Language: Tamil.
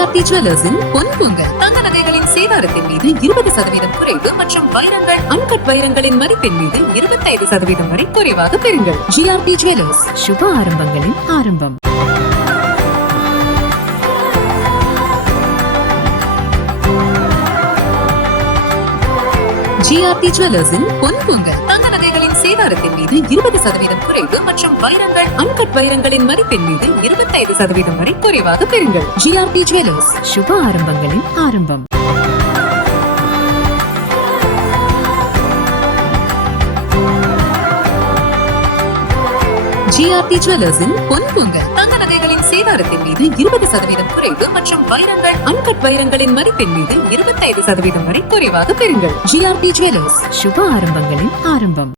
ஜிஆர்டி ஜுவல்லர்ஸின் பொன் பொங்கல் தங்க நகைகளின் சேதாரத்தின் மீது 20% குறைவு மற்றும் வைரங்கள் அன்கட் வைரங்களின் மதிப்பின் மீது 25% வரை குறைவாக பெறுங்கள். ஜிஆர்டி ஜுவல்லர்ஸ், சுப ஆரம்பங்களின் ஆரம்பம். ஜிஆர்டி ஜுவல்லர்ஸின் பொன் பொங்கல் தங்க நகைகளின் சேதாரத்தின் மீது 20% குறைவு மற்றும் வைரங்கள் அன்கட் வைரங்களின் மதிப்பின் மீது 25% வரை குறைவாக பெறுங்கள். ஜிஆர்டி ஜுவல்லர்ஸ், சுப ஆரம்பங்களின் ஆரம்பம். ஜிஆர்டி ஜுவல்லர்ஸின் பொன் பொங்கல் தங்க நகைகளின் சேதாரத்தின் மீது 20% குறைவு மற்றும் வைரங்கள் அன்கட் வைரங்களின் மதிப்பின் மீது 25% வரை குறைவாக பெறுங்கள். ஜிஆர்டி ஜுவல்லர்ஸ், சுப ஆரம்பங்களின் ஆரம்பம்.